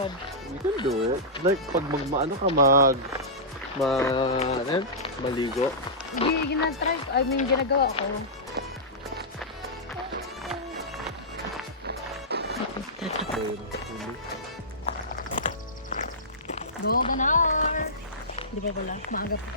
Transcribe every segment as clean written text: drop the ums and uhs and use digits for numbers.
Manghod. You can do it. Like, pag ano ka, maligo. Hindi, ginatry. I mean, ginagawa ko. Go, Ganar! Di ba wala? Maaga pa.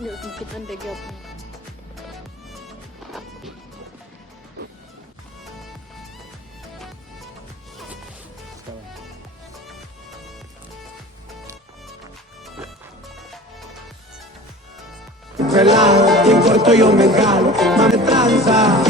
Hindi, makit ang dagap mo. Pelado, en corto yo me galo, mame tranza.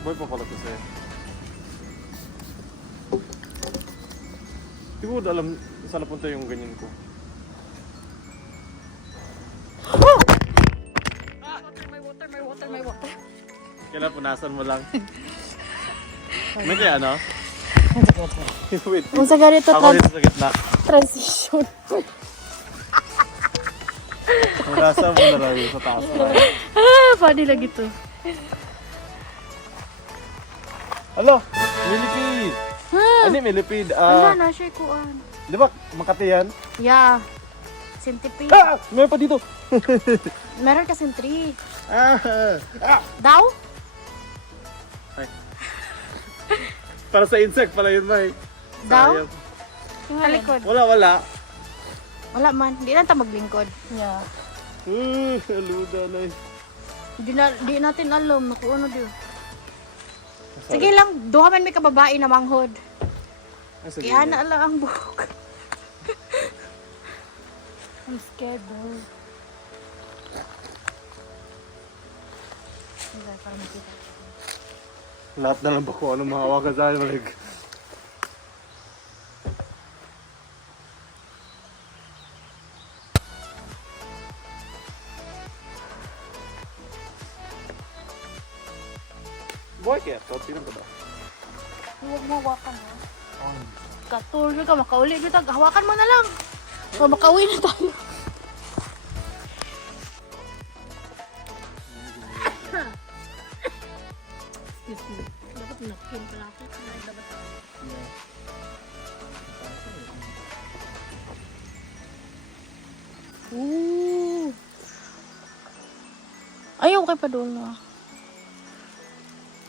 Boy pa pala kasi. Di ko alam saan napunta yung ganyan ko. May water. Kailan punasan mo lang. May kaya ano? Wait. Kung sa ganito, Ako dito sa gitna. transition. Punasan mo na lang sa taas lang. Funny lang ito. Alo! Millipede! Ano yung millipede? Wala na siya kuan. Di ba Makati yan? Yeah. Centipede. Ah! Meron pa dito! Meron kasing 3. Ah! Daw? Ay. Para sa insect pala yun, May. Daw? Talikod. Wala. Wala man. Hindi lang tayo maglingkod. Yeah. Aluda na eh. Di natin alam. Naku ano diyo. Sige lang. Duha man may kababae na manghod. Ihana lang ang buhok. I'm scared though. Lahat na lang ba kung anong mahawakan sa akin, malig. Boy, kaya ito, tinang ka ba? Huwag mo hawakan ha. Katulog ka, makauli dito. Hawakan mo na lang. So makauwi na tayo. Excuse me. Dapat napkin pala ako. Dapat. Ooh. Ay, okay pa doon na.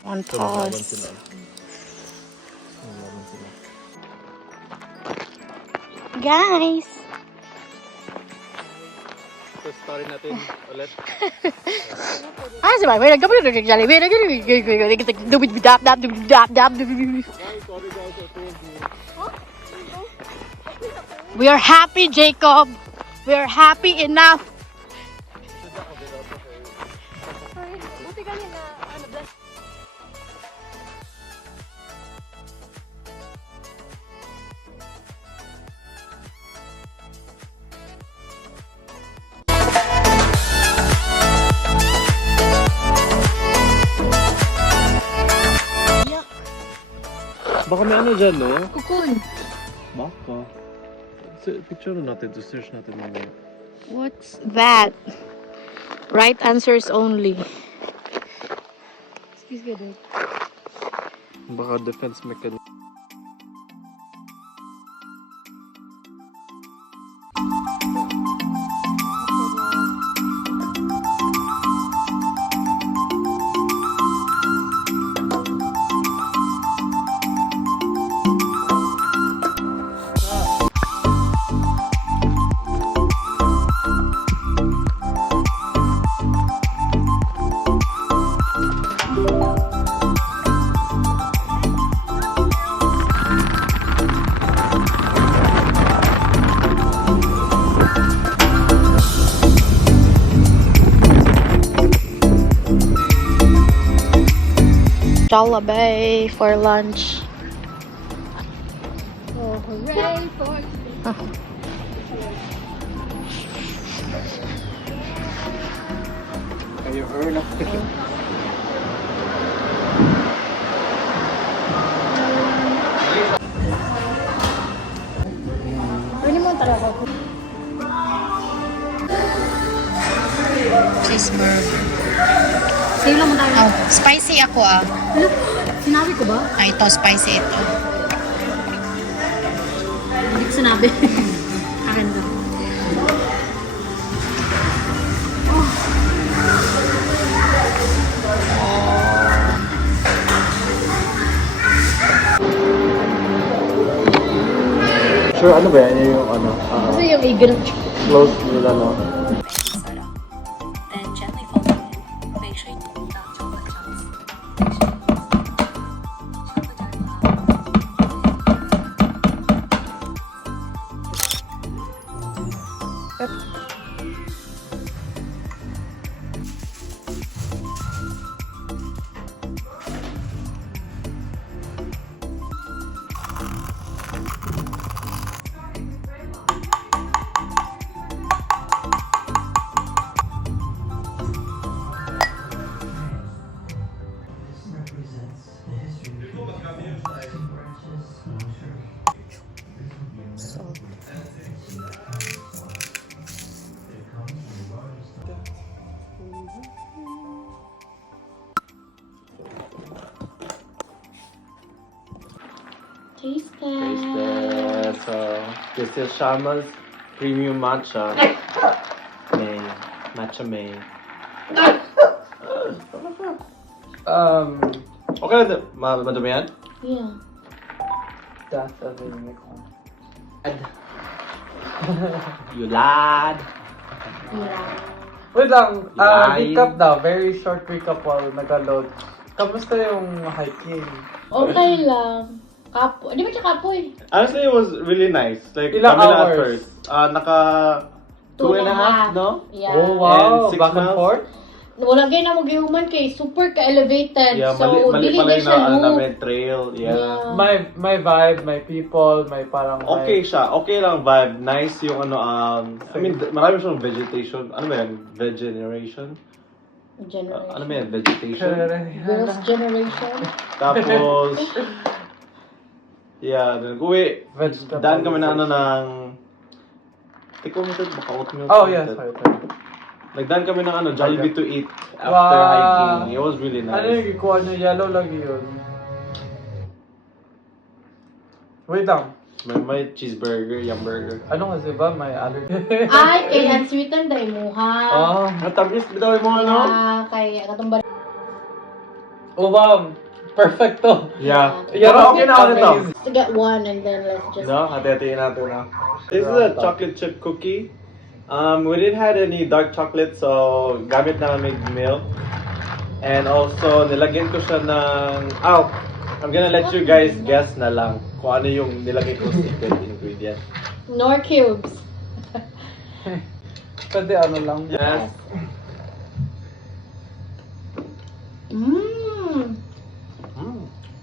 One toss. Guys! So, story natin ulit. Ah, si Mami, nagkapag nag-Jollibee. We are happy, Jacob. We are happy enough. Baka may ano dyan, no? Kukun. Baka. Picture natin, to search natin mamaya. What's that? Right answers only. Excuse me, dude. Baka defense mechanism. Jollibee for lunch. Oh, hooray for Kayo earn up. Pwede mo talaga ako. Cheeseburger. Sa'yo lang mo tayo. Oh, spicy ako ah. Ano? Sinabi ko ba? Ay, ito, spicy ito. Hindi ko sinabi. Akin ka. Sure, ano ba yan? Yung ano? Kasi yung eagle. Close nila, no? Then gently fold it in. Make sure you don't chocolate chunks. Taste Taste test. it. So, this is Shama's premium matcha. May. Matcha may. Okay na, madumi yan? Yeah. That's a unicorn. You lad. Yeah. Wait lang, Line. recap daw. Very short recap while nag-load. Kamusta yung hiking? Okay lang. Kapo. Di ba siya kapoy? Honestly, it was really nice. Like, Ilang kami na at hours? first. Naka 2.5, no? Yeah. Oh wow, And 6 back and miles? forth? Wala kayo na mag-human kay super ka-elevated. Yeah, so, mali dili pala na yung siya loop. namin trail. Yeah. May vibe, may people, may parang... Okay siya. Okay lang vibe. Nice yung ano, I mean, marami siyang vegetation. Ano ba yan? Vegeneration? Generation. Ano ba yan? Vegetation? Girls' generation. Tapos, yeah, nag-uwi. Vegetable. Daan kami na ano ng... Tiko mo ito, baka oatmeal. Oh yes, sorry. Nagdaan kami ng ano, Jollibee to eat after Wow. hiking. It was really Ano yung nice. ikuha niyo? Yellow lagi yun. Wait lang. May cheeseburger, yum burger. Ano kasi ba? May allergy? Ay, kay unsweetened dahil muha. Oh. Matamis, bitaw mo ano? Yeah, kay katumba. Oh wow. Perfecto. Yeah. Yeah, Pero okay na ako nito. amazing. To get one and then let's just... No, hati-hatiin natin na. This is a chocolate chip cookie. We didn't have any dark chocolate, so gamit na kami milk. And also, nilagyan ko siya ng... Oh, I'm gonna let you guys guess na lang kung ano yung nilagay ko secret ingredient. Nor cubes. Pwede ano lang. Yes. Mmm.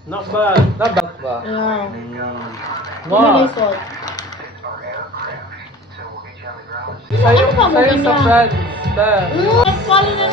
Not bad. Nabat ba? Yeah. Wow. Wow. Salt. Sa'yo, Ano pa mo sa'yo sa ganyan? friends. Dad. Mmm, follow na